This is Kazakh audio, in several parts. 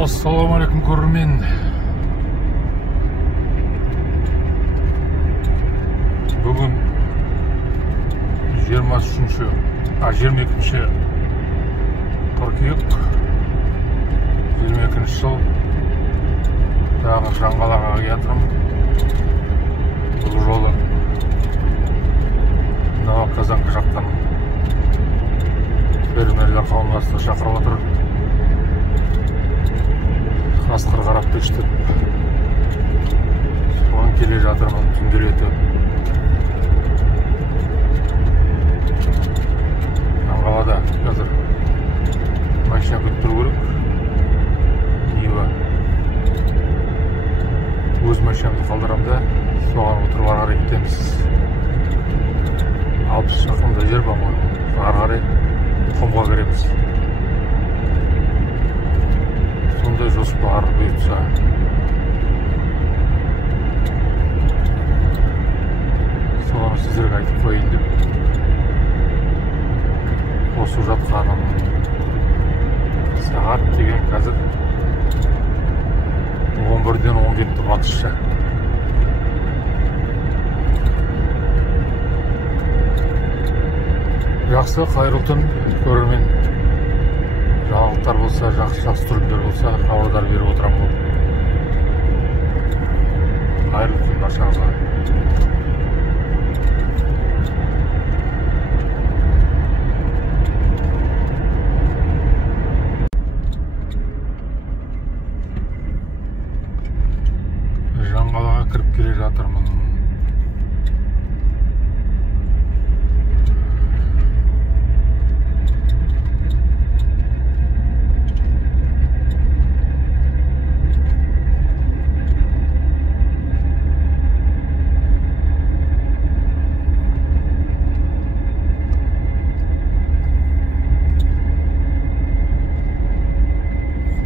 Ассалаумағалейкум көрермен. Бүгін 22 қыркүйек 22 жыл. Тағы Жаңғалаға келатырмын. Бұл жолы Новоказанка жақтан фермерлер қауымдастығы шақырып отыр. Қасқыр қарап пештеп соған келе жатырмын түнделетіп. Жаңғалада қазір машина күтіп тұру керек. Нива өз машинамды қалдырамын да соған отырып ары қарай кетеміз. 60 шақырымдай жер бар ғой. Ары қарай құмға кіреміз. Сондай жоспар бұйыртса. Соны сіздерге айтып қойайын деп қосып жатқаным. Сағат деген қазір 11-ден 17 батысша. Жақсы, қайырлы түн көрермен. Жаңалықтар болса, жақсы түрімдер болса, хабардар беріп отырамын ғой. Қайырлы түн баршаңызға. Жаңғалаға кіріп келе жатырмын.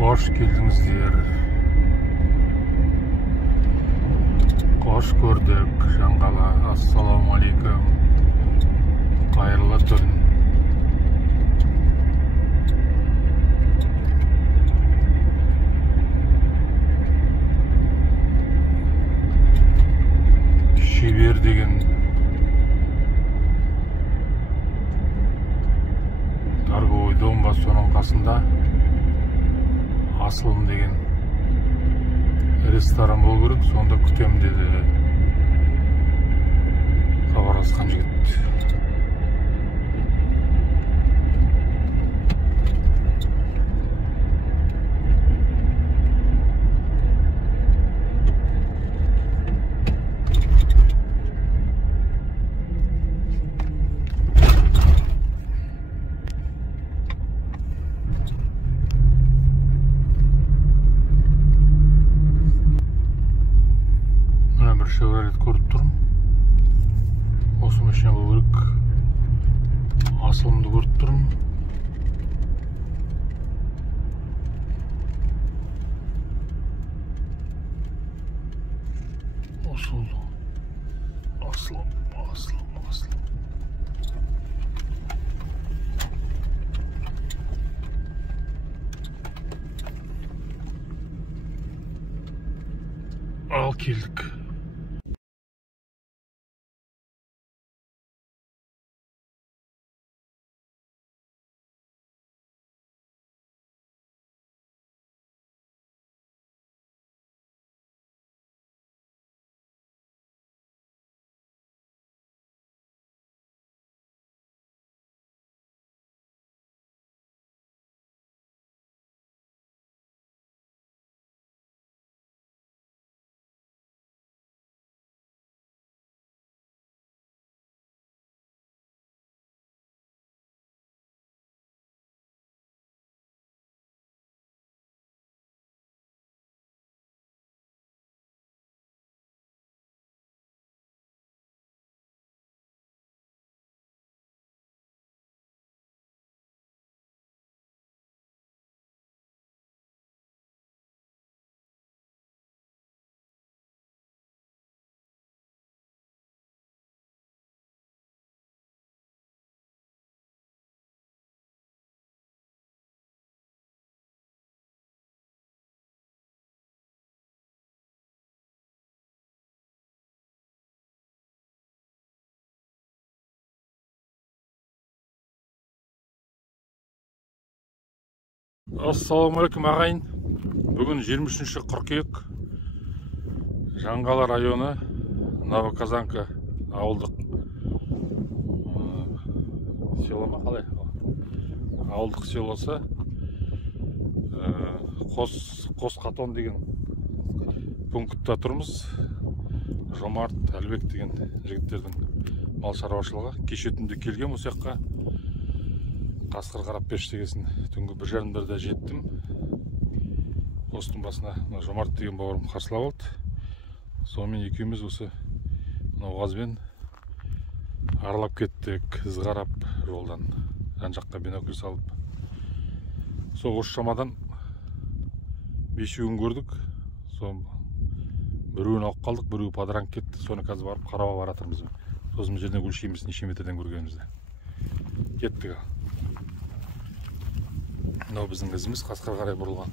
Қош келдіңіздер. Қош көрдік, Жаңғала. Ассалаумағалейкум. Қайырлы түн. Шебер деген торговый дом бар, соның қасында Асылым деген ресторан болу керек, сонда күтем деді хабарласқан жігіт. Шевролет көріп тұрмын. Осы машина болу керек. Асылымды көріп тұрмын. Асылым. Ал келдік. Ассалаумағалейкум ағайын. Бүгін 23 қыркүйек. Жаңғала районы Новоказанка ауылдық село ма қалай? Ауылдық селосы Қос Қатон деген пунктта тұрмыз. Жомарт, Әлбек деген жігіттердің мал шаруашылығы. Кеше түнде келгем осы жаққа. Қасқыр қарап пештегесін түнгі 1:30-да жеттім. Постың басына Жомарт деген бауырым қарсылап алды. Сонымен екеуміз осы Оғазбен аралап кеттік, із қарап жолдан. Жан жаққа бинокль салып. Сол осы шамадан 5-еуін көрдік. Соны біреуін алып қалдық, біреуі падыранып кетті. Соны қазір барып қарауға баратырмыз. Сосын жерден өлшейміз, неше метрден көргенімізді. Кеттік. Мынау біздің ізіміз Қасқыр қарай бұрылған.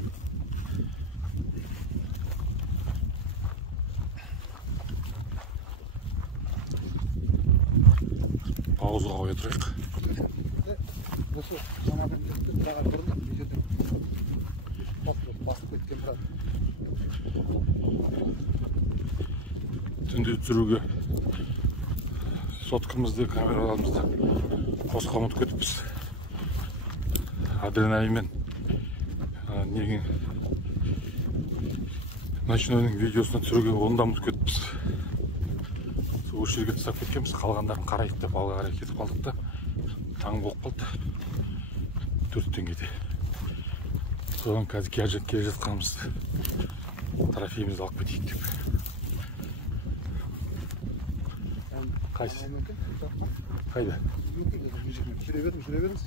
Паузаға қоя тұрайық. Түнде түсіруге соткымызды, камераларымызды қосқа ұмытып кетіппіз. Адреналинмен неген ночнойның видеосына түсіруге оны да ұмытып кетіппіз. Осы жерге тастап кеткенбіз, қалғандарын қарайық деп алға қарай кетіп қалдық та таң болып қалды. 4-тен кете. Содан қазір келе жатқанымыз трофейімізді алып кетейік деп. Қайсы? Қайда? Жүре беріңіз.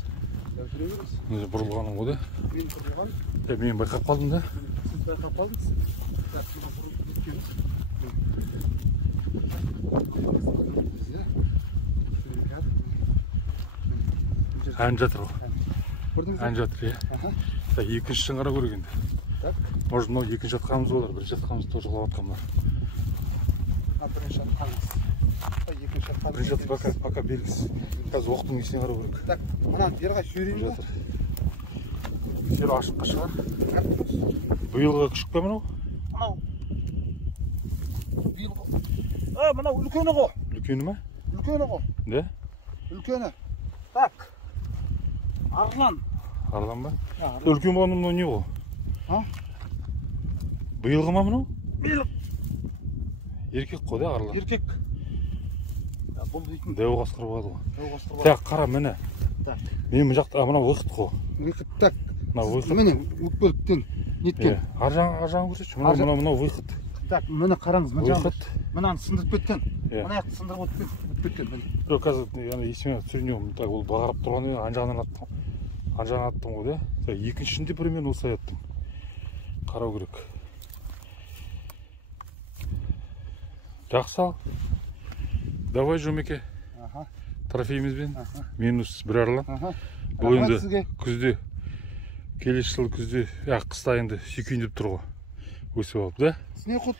Бұрылғаным ғой да? Мен бұрылған. Мен байқап қалдым да? Сіз байқап қалдыңыз? Ән жатыр ғой. Ән жатыр, е. Екінші шыңғара көргенде. Может, мынау екінші жатқанымыз олар, бірінші жатқанымыз тоже құлап атқанлар. Бірінші жатқанымыз. Бірінші жатыр, пока белгісіз. Қазір оқтың есіне қарау керек. Так, мұнан бері қай сүйрейін ба? Сері ашыққа шығар. Биылғы күшік пе мынау? Мынау. Биылғы. Мынау үлкені ғой. Үлкені ме? Үлкені ғой. Да? Үлкені. Так. Арлан. Арлан ба? Үлкен болғаны мынау не ғой? Биылғы ма мынау? Биылғы. Еркек қой да арлан? Еркек. Бұл дейтін. Дәу қасқыр болады ғой. Дәу қасқыр болады. Так, қара міне. Так. Мен бұл жақта, мынау ойқыт қой. Ойқыт, так. Мынау ойқыт. Міне, өкпеліктен неткен. Аржағын көрсетші, мынау ойқыт. Так, міне қараңыз, ойқыт. Мынаны сындырып кеткен. Мына яқты сындырып өтіп кеткен. Жоқ, қазір есіме түсірінеуім. Ол бағарап тұрған анжағынан аттым ғой, да? Екіншінде бірімен осылай аттым. Қарау керек. Жақсы ал. Давай Жомеке. Трофейімізбен. Минус бір арлан. Бұл енді күзде, келесі жыл күзде, қыста енді сүйкейін деп тұр ғой. Өсіп алып, да? Снег қой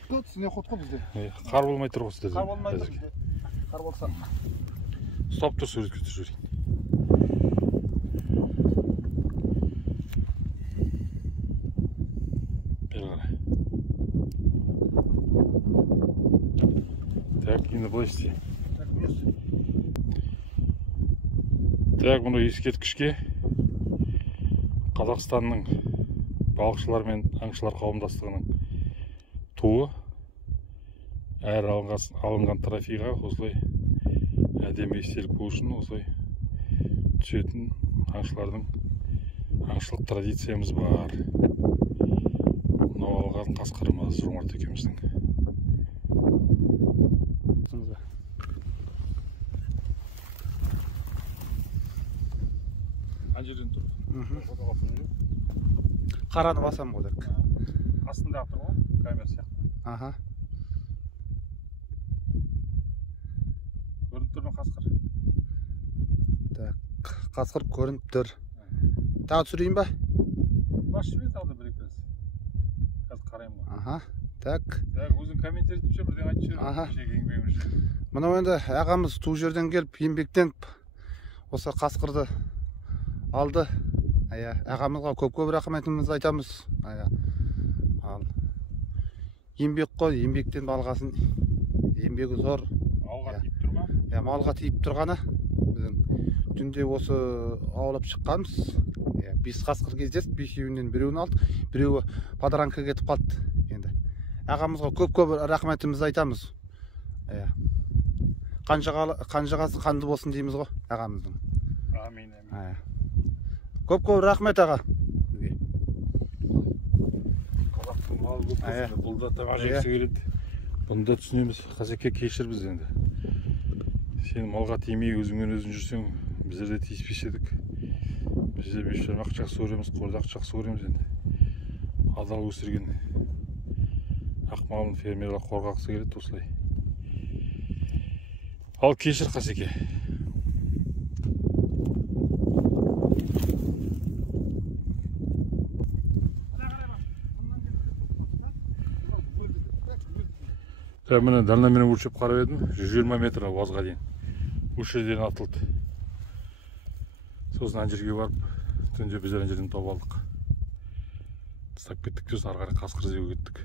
бізде. Қар болмай тұр ғой сіздерде. Қар болмай тұр бізде. Қар болса. Стоп тұр, суретке түсірейін. Бері қарай. Так, енді былай істе. Так, мұны ескерткішке Қазақстанның балықшылар мен аңшылар қауымдастығының туы әр алынған трофейға осылай әдемі естелік болу үшін осылай түсетін аңшылардың аңшылық традициямыз бар. Мынау алған қасқырымыз Жомарт екеуміздің. Жерден тұр. Қараны басам ғой дек. Астында тұр ғой, камера сияқты. Көрініп тұр ма қасқыр? Так, қасқыр көрініп тұр. Тағы түсірейін ба? Баш жібер тағы да бір-екі рет. Қазір қараймын ғой. Так. Өзің комментарий етіп ше, бірден айтып ше. Мынау енді ағамыз ту жерден келіп, еңбектеніп осы қасқырды алды. Ағамызға көп рахметімізді айтамыз. Ал еңбек қой, еңбектен балғасын. Еңбегі зор. Малға тиіп тұр ма? Малға тиіп тұрғаны. Біздің түнде осы аулап шыққанбыз. 5 қасқыр кездесіп, 5-еуінен біреуін алдық, біреуі подранка кетіп қалды. Енді ағамызға көп рахметімізді айтамыз. Қанжығасы қанды болсын дейміз ғой ағамыздың. Амин. Көп рахмет аға. Қазақтың малы көп болсын, бұл да тамақ жегісі келеді. Бұны да түсінеміз. Қазеке кешір біз енді. Сен малға тимей өзіңмен өзің жүрсең, біздер де тиіспес едік. Біз де бешбармақ жақсы көреміз, қуырдақ жақсы көреміз енді. Адал өсірген ақ малын фермерлер қорғақсы келеді осылай. Ал кешір Қасеке. Міне дальномермен өлшеп қарап едім, 120 метр уазға дейін. Осы жерден атылды. Сосын ана жерге барып, түнде біз ана жерден тауып алдық. Тастап кеттік, сосын ары қарай қасқыр іздеуге кеттік.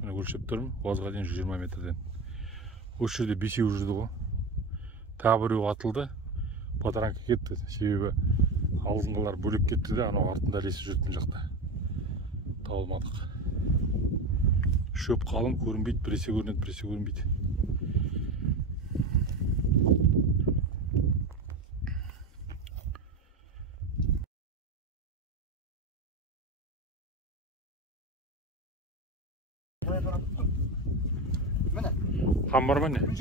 Міне өлшеп тұрмын, уазға дейін 120 метрден. Осы жерде 5-еу жүрді ғой. Тағы біреу атылды, подранка кетті. Себебі алдыңғылар бөлек кетті де, анау артында ілесіп жүрді мына жақта. Тауылмадық. Шөп қалың көрінбейді, біресе көрінеді, біресе көрінбейді. Қан бар ма не? Бұл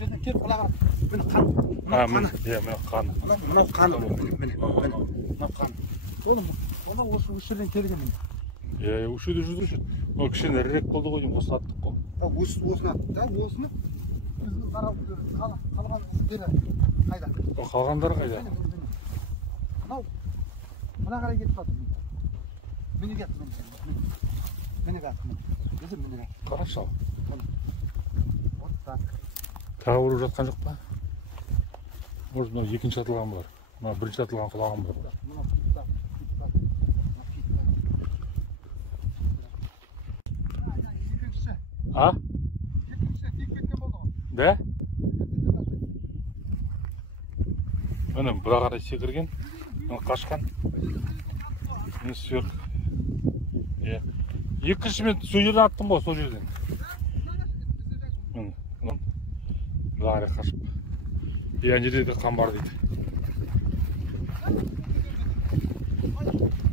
жерден келіп құлағыр. Міне қан. Міне қан. Мынау қаны. Мынау қан. Оны осы жерден келген. Осы жерде жүрді. Ол кішкене ірірек болды ғой деймін, осы аттық қой. Осыны атты, осыны. Қалған дені қайда? Қалғандары қайда? Мына қарай кетіп қалды. Міне кетті. Қарашы ал. Тағы ұрып жатқан жоқ па? Может, мынау екінші атылған бар. Мына бірінші атылған құлаған бар. А? Да? Міне бұра қарай секірген, қашқан. Міне сүйер. Екінші мен сол жерден аттым ғой, сол жерден. Бұра қарай қашып. Ана жерде де қан бар дейді.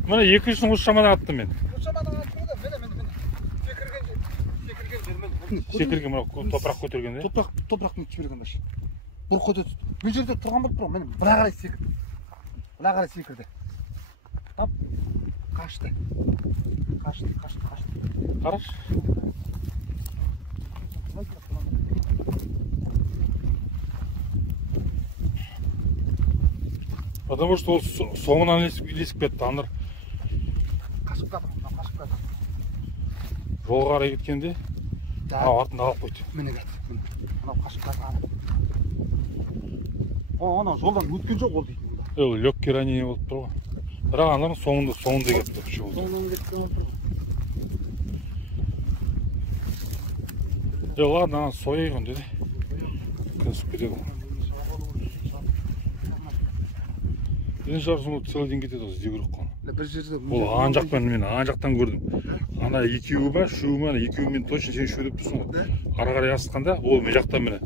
Міне екіншінің осы шамадан аттым мен. Секірген мынау топырақ көтерген де? Топырақтың түсірген баш. Бұрқыды түсті. Бұл жерде тұрған болды бұр, мен бұра қарай секірді. Бұра қарай секірді. Тап, қашты. Қараш. Потому что ол соңынан ілесіп кетті, аныр. Қашып жатыр. Жолға қарай кеткенде, артында алып қойды. Міне кетті. Мынау қашып жатыр. Ана жолдан өткен жоқ ол дейді. Ол легкий ранение болып тұр ғой. Бірақ аналардың соңында кетті. Соңынан кеткен ол тұр. Ладно, ана сояйғын деді. Көнсіп кетеді ғой. Бірінші жарысын ол целый ден кетеді ғой, іздеу керек қой. Ол ан жақпен мен ан жақтан көрдім. Ана екеуі ба, үшеуі ма, екеуі мен точно сен үшеу деп тұрсың ғой. Ары қарай асыққанда, ол мен жақтан мына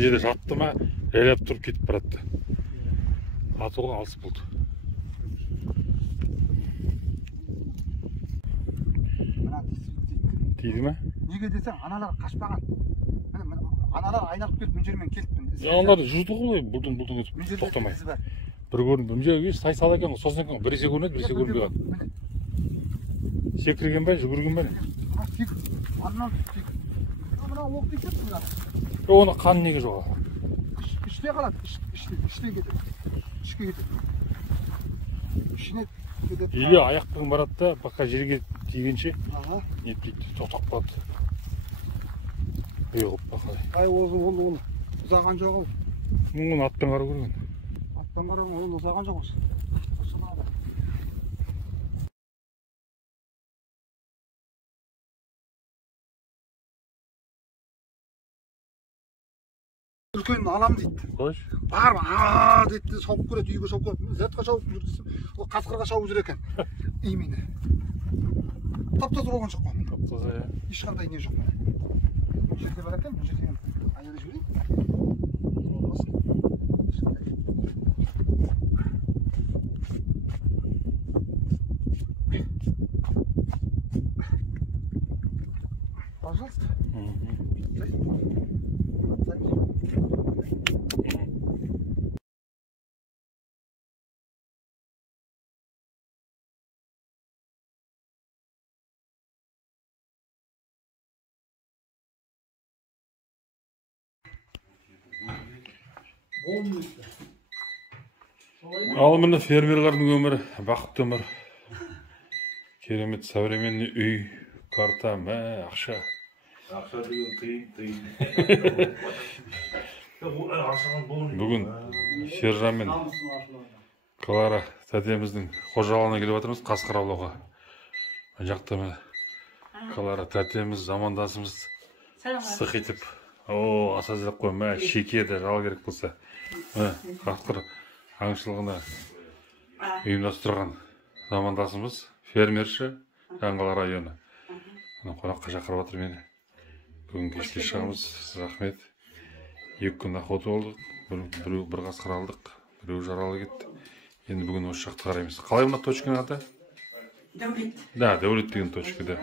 жерде жатты ма, жайлап тұрып кетіп баратты. Атуға алыс болды. Тиді ма? Неге десең, аналар қашпаған. Аналар айналып келіп, мына жермен келіп. Аналар жүрді ғой, бұлдың етіп, тоқтамай. Бір көрініп, мына жерге сай сал екен ғой, сосын екен ғой, біресе көрінеді, біресе көрінбей қалды. Секірген бе, жүгірген бе? Оны қан неге жоға? Іште қалады, іштен кетеді. Ішке кетеді. Ішіне кетеді. Или аяқтың барады да, бақа жерге тигенше нетпейді, тоқтап қалады. Ұйығып бақалай. Ай, ол ұзаған жоқ ол. Оны атпен қару көрген. Аттан қарау ол ұзаған жоқ осы. үлкенін алам дейді. Қойш. Барып дейді де шауып көреді, үйге шауып көреді. Затқа шауып жүр десем, ол қасқырға шауып жүр екен. Именно. Тап-таза болған жоқ қой. Тап-таза, иә. Ешқандай не жоқ. Бұл жерде бар екен, бұл жерде айырып жіберейін. Пожалуйста. Ал міне фермерлердің өмірі, бақытты өмір. Керемет современный үй, карта, ақша. Ақша деген тиын. Бүгін Сержан мен Клара тәтеміздің қожалығына келіп жатырмыз, қасқыр аулауға. Мына жақта міне Клара тәтеміз, замандасымыз сықитып. О, асазылап қой, шекеді, жал керек болса. Қасқыр аңшылығына ұйымдастырған замандасымыз, фермерші, Жаңғала районы. Қонаққа шақырып жатыр мені. Бүгін кешке шығамыз, рахмет. 2 күн охота болдық, бір қасқыр алдық, біреу жаралы кетті. Енді бүгін осы жақты қараймыз. Қалай мына точканың аты? Дәулет. Да, Дәулет деген точкада.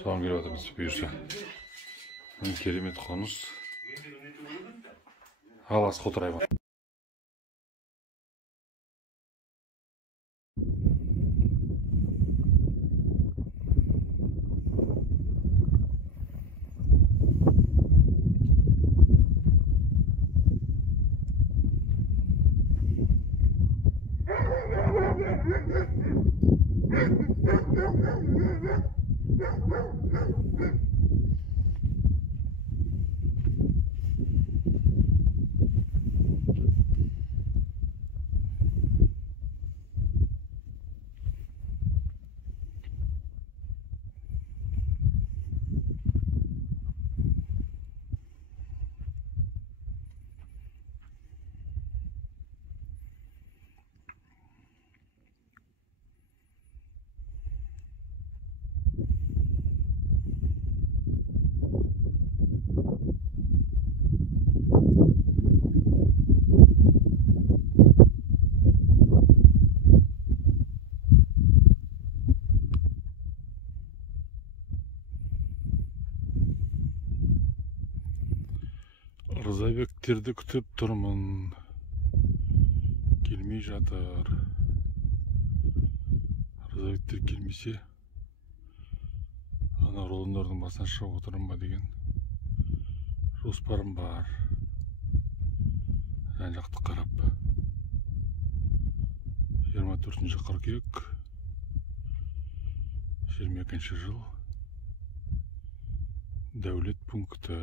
Соған келіп жатырмыз, бұйырса. Керемет қоныс. Ал асқа отырайық. Рызабектерді күтіп тұрмын, келмей жатыр. Рызабектер келмесе, ана ролындардың басына шығып отырым ба деген жоспарым бар. Жан жақты қарап. 24 қыркүйек 22 жыл. Дәулет пункті.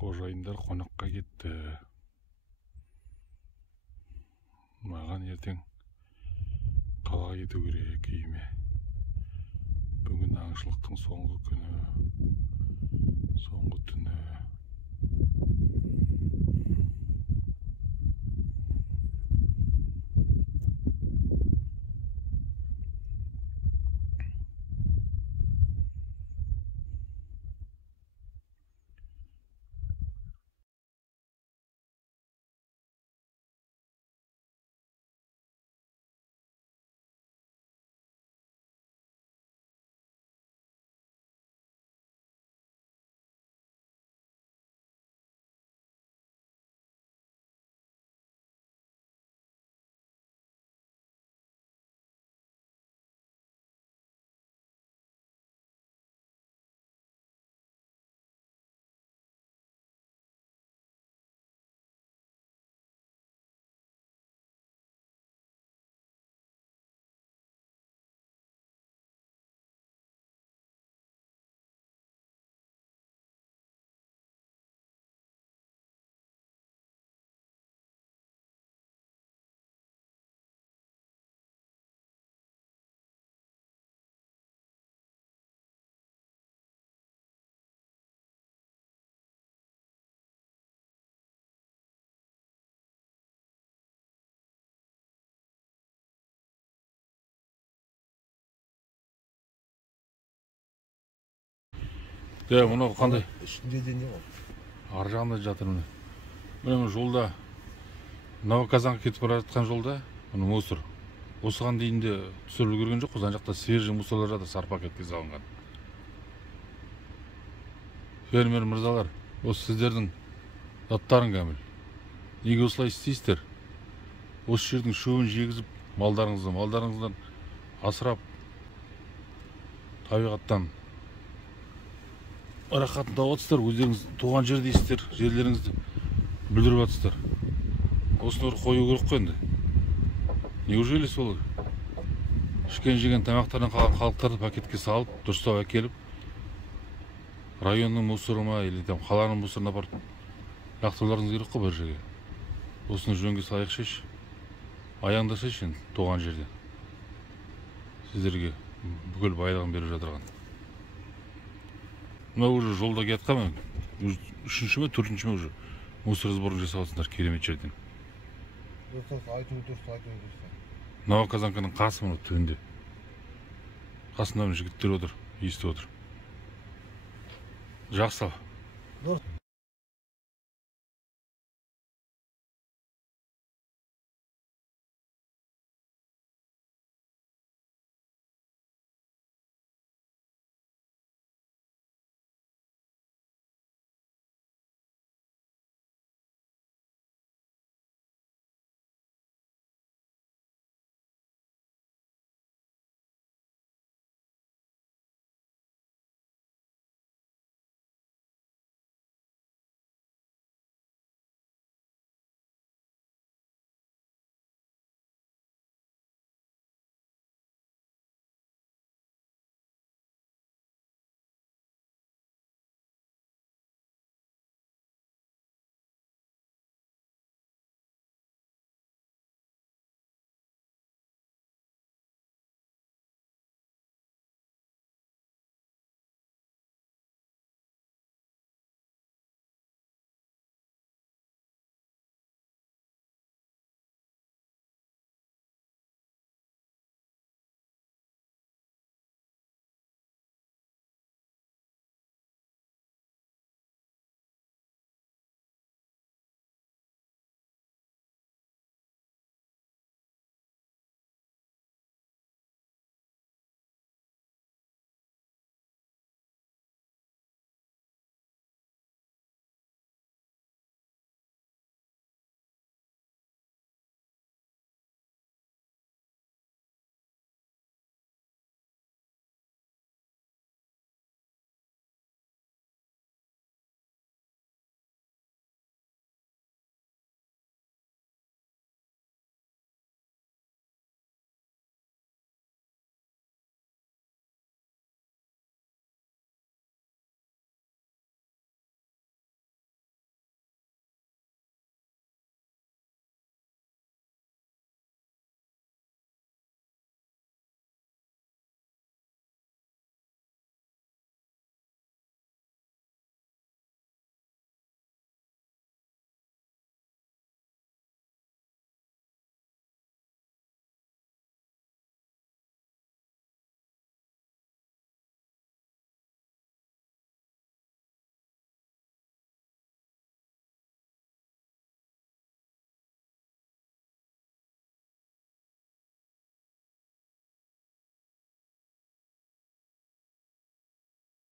Қожайындар қонаққа кетті. Маған ертең қалаға кету керек үйіме. Бүгін аңшылықтың соңғы күні, соңғы түні. мынау қандай? Ішінде де не бар? Ар жағында жатыр міне. Міне жолда Новоказанға кетіп бара жатқан жолда мына мусор. Осыған дейін де түсіріліп көрген жоқ, ана жақта свежий мусорлар жатыр, сары пакетке салынған. Фермер мырзалар, осы сіздердің заттарың кәміл. Неге осылай істейсіздер? Осы жердің шөбін жегізіп, малдарыңыздан асырап, табиғаттан рахатын тауып жатсыздар, өздеріңіз туған жер дейсіздер, жерлеріңізді бүлдіріп жатсыздар. Осыны қою керек қой енді. Неужели солай? Ішкен жеген тамақтардан қалған халықтарды пакетке салып, дұрыстап әкеліп, районның мусоры ма, или қаланың мусорына апарып лақтыруларыңыз керек қой бір жерге. Осыны жөнге салайықшы, аяңдасайшы енді туған жерде. Сіздерге бүкіл байлығын беріп жатырған. Мына уже жолда кеткен, үшінші ме, төртінші ме уже мусор сборын жасап жатсыңдар керемет жерден. Дұрыс, айту дұрыс. Новоказанканың қасы мұны түбінде. Қасында жігіттер отыр, естіп отыр. Жақсы.